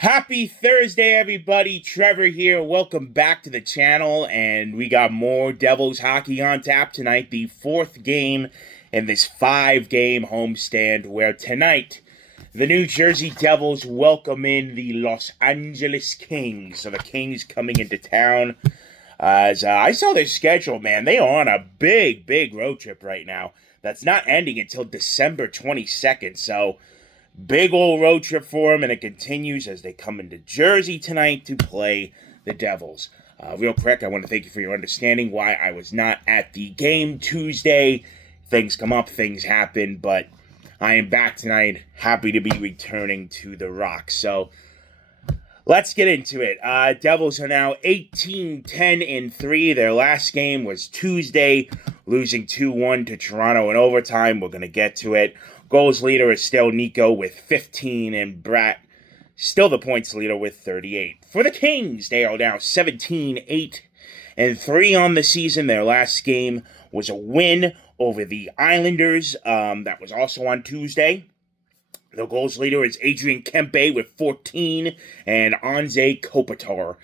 Happy Thursday, everybody. Trevor here. Welcome back to the channel, and we got more Devils hockey on tap tonight. The fourth game in this 5-game homestand, where tonight the New Jersey Devils welcome in the Los Angeles Kings. So the Kings coming into town. As I saw their schedule, man, they are on a big road trip right now. That's not ending until December 22nd. So big old road trip for them, and it continues as they come into Jersey tonight to play the Devils. Real quick, I want to thank you for your understanding why I was not at the game Tuesday. Things come up, things happen, but I am back tonight, happy to be returning to the Rock. So let's get into it. Devils are now 18-10-3. Their last game was Tuesday, losing 2-1 to Toronto in overtime. We're going to get to it. Goals leader is still Nico with 15, and Bratt still the points leader with 38. For the Kings, they are now 17-8-3 on the season. Their last game was a win over the Islanders. That was also on Tuesday. The goals leader is Adrian Kempe with 14, and Anze Kopitar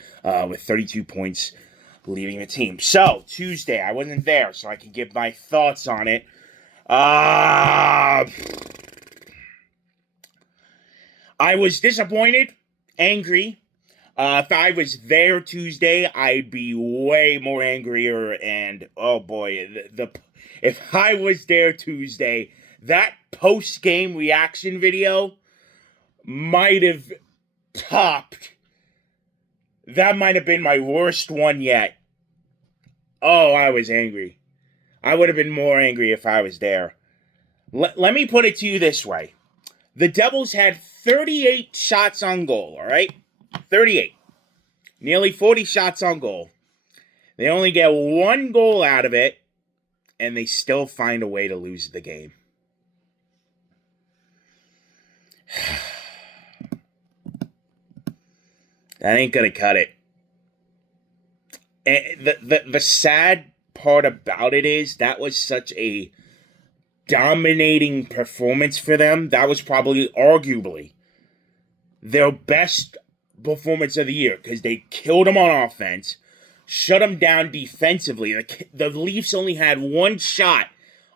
with 32 points leading the team. So, Tuesday, I wasn't there, so I can give my thoughts on it. I was disappointed, angry. If I was there Tuesday, I'd be way more angrier, and oh boy, if I was there Tuesday, that post-game reaction video might have topped. That might have been my worst one yet. Oh, I was angry. I would have been more angry if I was there. Let me put it to you this way. The Devils had 38 shots on goal, all right? 38. Nearly 40 shots on goal. They only get one goal out of it, and they still find a way to lose the game. That ain't gonna cut it. And the sad part about it is that was such a dominating performance for them. That was probably, arguably, their best performance of the year because they killed them on offense, shut them down defensively. The Leafs only had one shot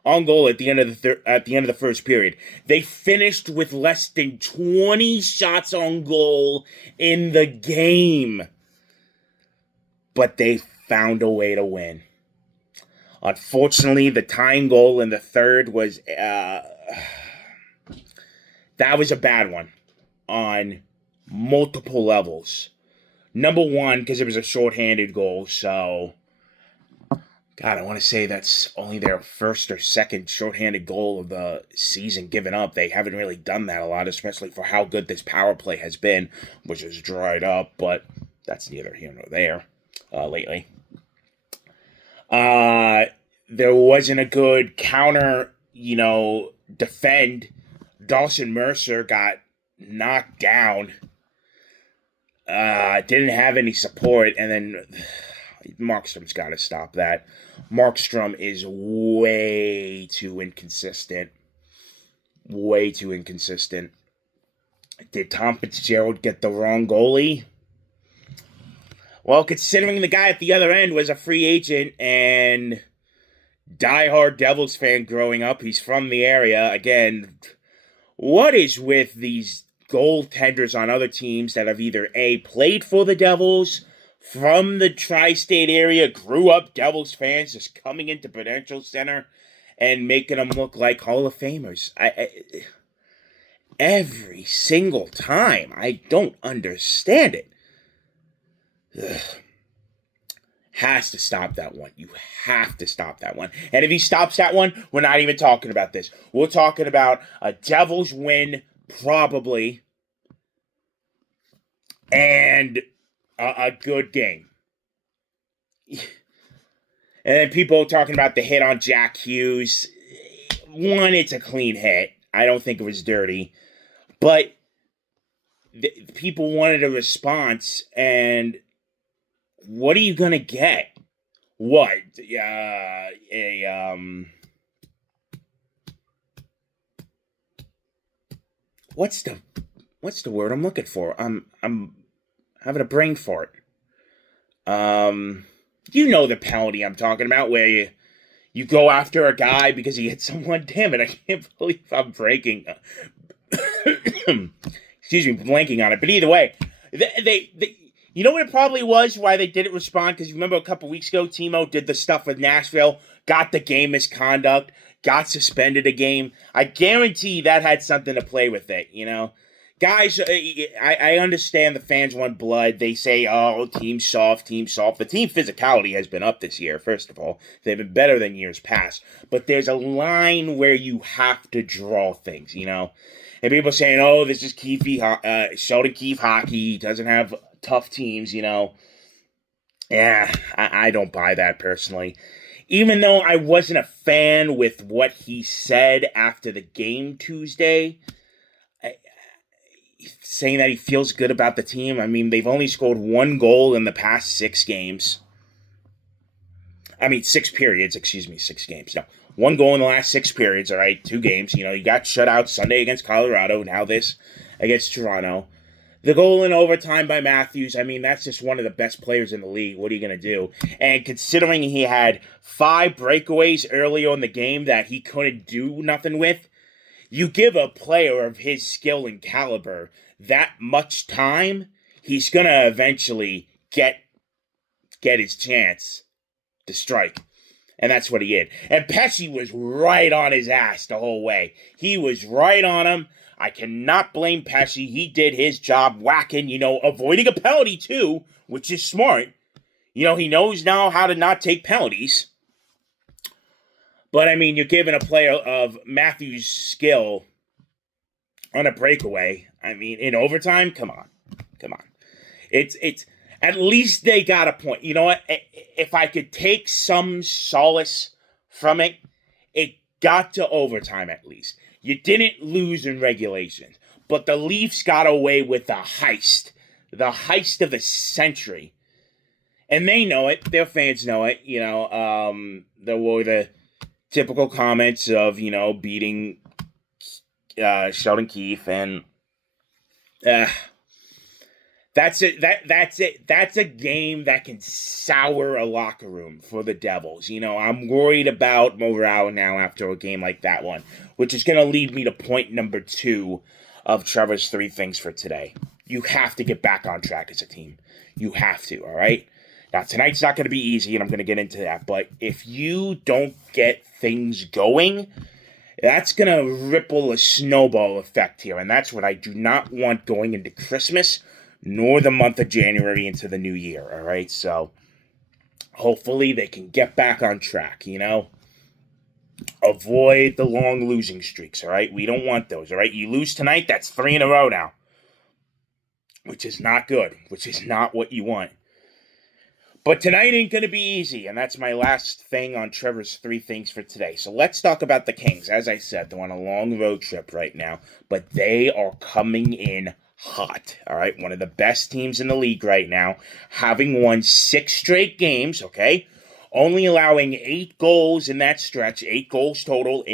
on goal at the end of the first period. They finished with less than 20 shots on goal in the game, but they found a way to win. Unfortunately, the tying goal in the third was that was a bad one on multiple levels. Number one, because it was a shorthanded goal, so God, I want to say that's only their first or second shorthanded goal of the season given up. They haven't really done that a lot, especially for how good this power play has been, which has dried up, but that's neither here nor there lately. There wasn't a good counter, defend. Dawson Mercer got knocked down. Didn't have any support, and then Markstrom's got to stop that. Markstrom is way too inconsistent. Way too inconsistent. Did Tom Fitzgerald get the wrong goalie? Well, considering the guy at the other end was a free agent and diehard Devils fan growing up, he's from the area. Again, what is with these goaltenders on other teams that have either A, played for the Devils, from the tri-state area, grew up Devils fans, just coming into Prudential Center and making them look like Hall of Famers? Every single time. I don't understand it. Ugh. Has to stop that one. You have to stop that one. And if he stops that one, we're not even talking about this. We're talking about a Devils win, probably, and a good game. And then people talking about the hit on Jack Hughes. One, it's a clean hit. I don't think it was dirty. But people wanted a response, and what are you going to get? What? What's the what's the word I'm looking for? I'm having a brain fart. You know the penalty I'm talking about, where you go after a guy because he hit someone. Damn it, I can't believe I'm breaking. Excuse me, blanking on it. But either way, they you know what it probably was why they didn't respond? Because you remember a couple weeks ago, Timo did the stuff with Nashville, got the game misconduct, got suspended a game. I guarantee that had something to play with it, you know? Guys, I understand the fans want blood. They say, oh, team soft, team soft. The team physicality has been up this year, first of all. They've been better than years past. But there's a line where you have to draw things, you know? And people saying, oh, this is Sheldon Keefe hockey. He doesn't have tough teams, you know? Yeah, I don't buy that personally. Even though I wasn't a fan with what he said after the game Tuesday, saying that he feels good about the team. I mean, they've only scored one goal in the past 6 games. I mean, 6 periods, 6 games. No, one goal in the last 6 periods, all right? 2 games. You know, you got shut out Sunday against Colorado, now this against Toronto. The goal in overtime by Matthews, I mean, that's just one of the best players in the league. What are you going to do? And considering he had 5 breakaways earlier in the game that he couldn't do nothing with, you give a player of his skill and caliber that much time, he's going to eventually get his chance to strike. And that's what he did. And Pesci was right on his ass the whole way. He was right on him. I cannot blame Pesci. He did his job whacking, you know, avoiding a penalty too, which is smart. You know, he knows now how to not take penalties. But, I mean, you're giving a player of Matthews' skill on a breakaway. I mean, in overtime, come on. It's at least they got a point. You know what? If I could take some solace from it, it got to overtime at least. You didn't lose in regulation, but the Leafs got away with the heist of the century. And they know it. Their fans know it. You know, there were the typical comments of, you know, beating Sheldon Keefe, and that's it. That's it. That's a game that can sour a locker room for the Devils. You know, I'm worried about morale now after a game like that one, which is going to lead me to point number 2 of Trevor's 3 things for today. You have to get back on track as a team. You have to, all right? Now, tonight's not going to be easy, and I'm going to get into that, but if you don't get things going, that's going to ripple a snowball effect here, and that's what I do not want going into Christmas, nor the month of January into the new year, all right? So, hopefully they can get back on track, you know? Avoid the long losing streaks, all right? We don't want those, all right? You lose tonight, that's 3 in a row now, which is not good, which is not what you want. But tonight ain't going to be easy, and that's my last thing on Trevor's 3 things for today. So let's talk about the Kings. As I said, they're on a long road trip right now, but they are coming in hot, all right? One of the best teams in the league right now, having won 6 straight games, okay? Only allowing 8 goals in that stretch, 8 goals total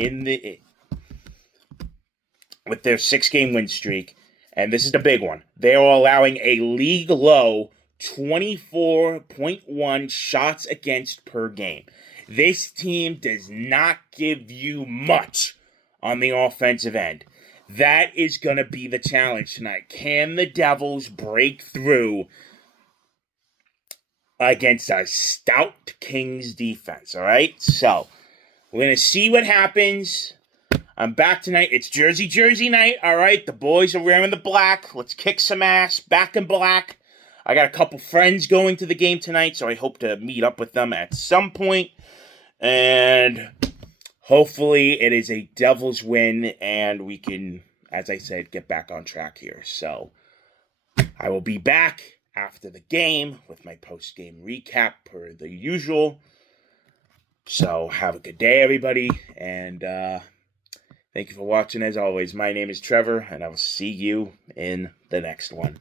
with their 6-game win streak. And this is the big one. They are allowing a league low 24.1 shots against per game. This team does not give you much on the offensive end. That is going to be the challenge tonight. Can the Devils break through against a stout Kings defense? All right? So, we're going to see what happens. I'm back tonight. It's Jersey night. All right? The boys are wearing the black. Let's kick some ass. Back in black. I got a couple friends going to the game tonight, so I hope to meet up with them at some point. And hopefully it is a Devils win, and we can, as I said, get back on track here. So I will be back after the game with my post-game recap per the usual. So have a good day, everybody, and thank you for watching as always. My name is Trevor, and I will see you in the next one.